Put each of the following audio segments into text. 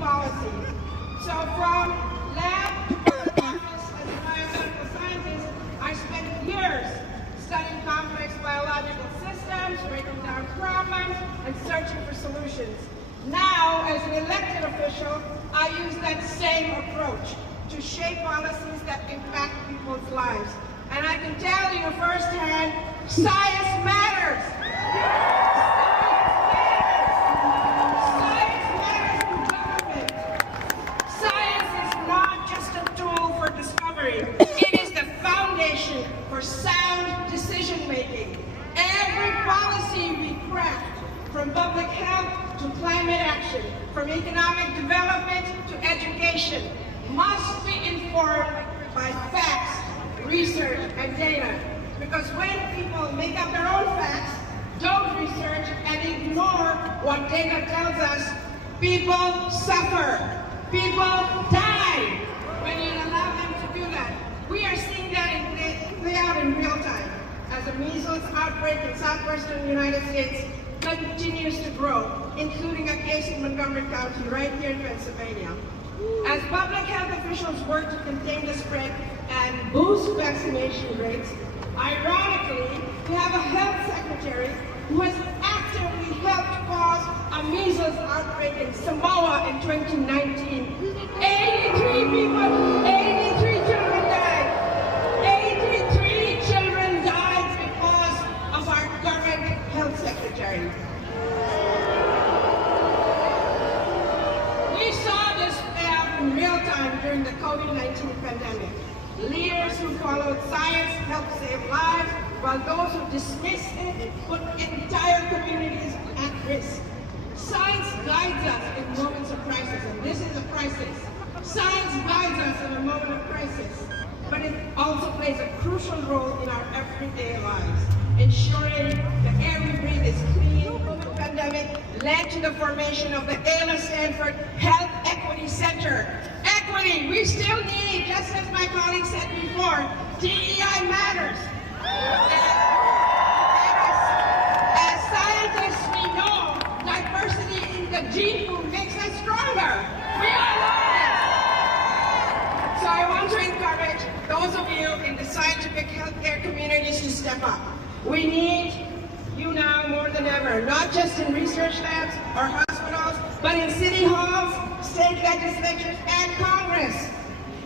policies. So from lab to public office as a biomedical scientist, I spent years studying complex biological systems, breaking down problems, and searching for solutions. Now, as an elected official, I use that same approach to shape policies that impact people's lives. And I can tell you firsthand, science matters. Science matters in government. Science is not just a tool for discovery. It is the foundation for sound decision-making. Every policy we craft, from public health to climate action, from economic development to education, must be informed by facts, research, and data. Because when people make up their own facts, don't research, and ignore what data tells us, people suffer. People die when you allow them to do that. We are seeing that play out in real time as the measles outbreak in southwestern United States continues to grow, including a case in Montgomery County right here in Pennsylvania. As public health officials work to contain the spread and boost vaccination rates, ironically, we have a health secretary who has actively helped cause a measles outbreak in Samoa in 2019. 83 people, 83 children died. 83 children died because of our current health secretary. We saw this play out in real time during the COVID-19 pandemic. Leaders who followed science helped save lives, while those who dismissed it put entire communities at risk. Science guides us in moments of crisis, and this is a crisis. Science guides us in a moment of crisis, but it also plays a crucial role in our everyday lives, ensuring the air we breathe is clean. The pandemic led to the formation of the Ayla Stanford Health Equity Center. Equity, we still need, just as my colleague said before, DEI matters. As scientists, we know diversity in the gene pool makes us stronger. We all know it. So I want to encourage those of you in the scientific healthcare communities to step up. We need you now more than ever, not just in research labs or hospitals, but in city halls, state legislatures, and Congress.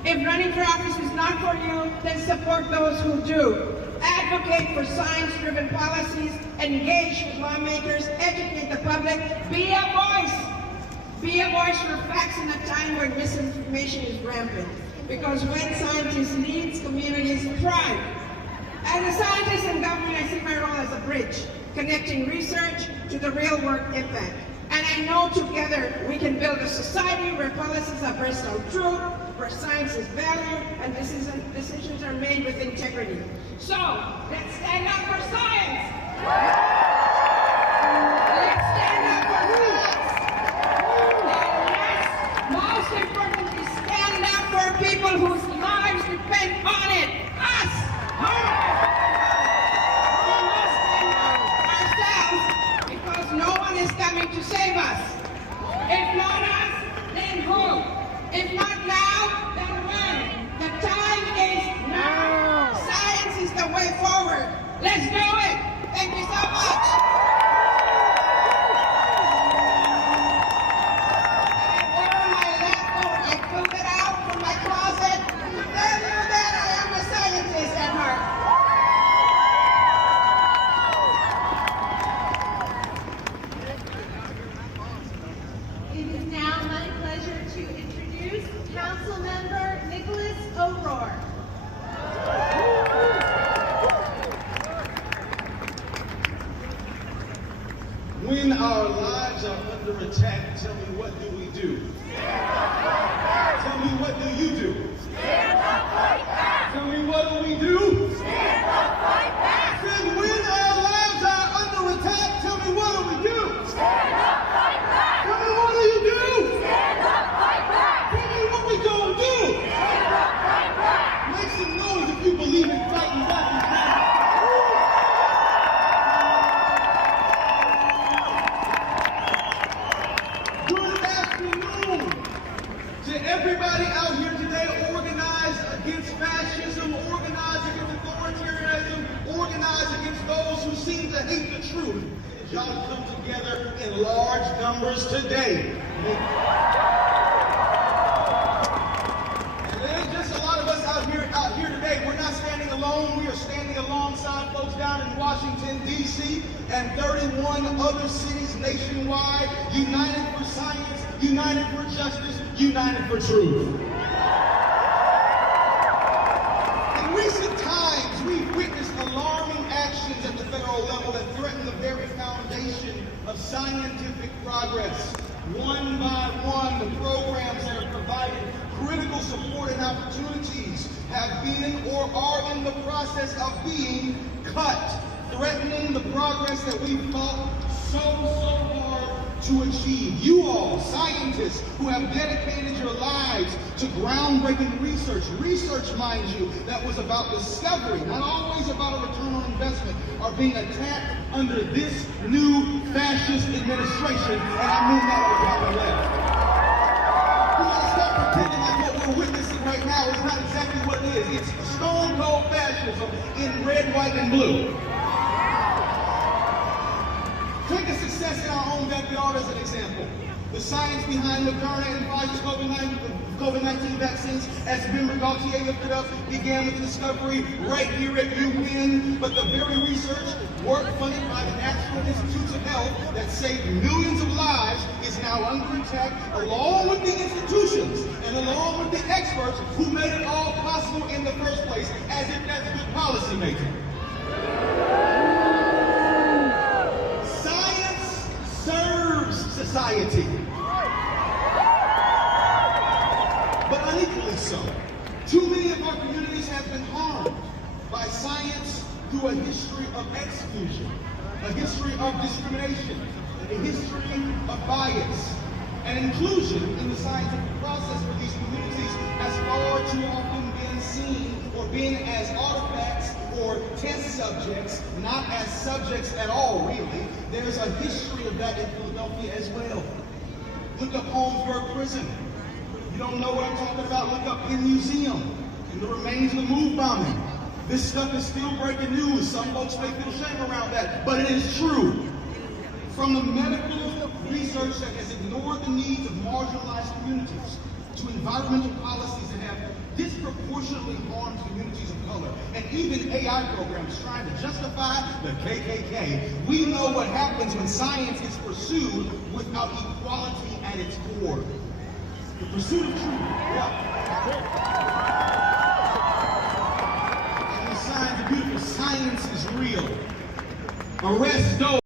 If running for office is not for you, then support those who do. Advocate for science-driven policies, engage with lawmakers, educate the public, be a voice. Be a voice for facts in a time when misinformation is rampant. Because when scientists lead, communities thrive. As a scientist in government, I see my role as a bridge, connecting research to the real-world impact. And I know together we can build a society where policies are based on truth, where science is valued, and decisions are made with integrity. So, let's stand up for science! Let's stand up for facts! And let's, most importantly, stand up for people whose lives depend on it! Us! We must stand up ourselves, because no one is coming to save us. If not us, then who? If not now, then when? The time is now. Science is the way forward. Let's do it. Thank you so much. Over my laptop, I pulled it out from my closet to tell you that I am a scientist at heart. It is now my pleasure to introduce Councilmember Nicholas O'Rourke. When our lives are under attack, tell me, what do we do? Tell me, what do you do? Tell me, what do we do? Then when our lives are under attack, tell me, what do we do? Tell me, what do you do? Tell me what we gonna do? Make some noise if you believe in fighting back. Good afternoon. truth is y'all have come together in large numbers today. And there's just a lot of us out here today. We're not standing alone. We are standing alongside folks down in Washington, D.C. and 31 other cities nationwide, united for science, united for justice, united for truth. In recent times, we've witnessed alarming actions at the federal level that threaten the very foundation of scientific progress. One by one, the programs that have provided critical support and opportunities have been or are in the process of being cut, threatening the progress that we've fought so hard to achieve. You all, scientists who have dedicated your lives to groundbreaking research, mind you, that was about discovery, not always about a return on investment, are being attacked under this new fascist administration, and I mean that with all my left. We gotta stop pretending like what we're witnessing right now is not exactly what it is. It's stone cold fascism in red, white, and blue. Take a success in our own backyard as an example. The science behind Moderna and Pfizer's COVID-19 vaccines, as Member Gaultier lifted up, began with discovery right here at UPenn. But the very research, work funded by the National Institutes of Health that saved millions of lives, is now under attack, along with the institutions and along with the experts who made it all possible in the first place, as if that's good policy making. Society. But unequally so. Too many of our communities have been harmed by science through a history of exclusion, a history of discrimination, and a history of bias. And inclusion in the scientific process for these communities has far too often been seen or been as artifacts or test subjects, not as subjects at all, really. There's a history of that in Philadelphia as well. Look up Holmesburg Prison. You don't know what I'm talking about? Look up Penn Museum and the remains of the MOVE bombing. This stuff is still breaking news. Some folks may feel shame around that, but it is true. From the medical research that has ignored the needs of marginalized communities to environmental policies that have disproportionately harmed communities of color, and even AI programs trying to justify the KKK, we know what happens when science is pursued without equality at its core. The pursuit of truth, And the signs of beautiful science is real. Arrest those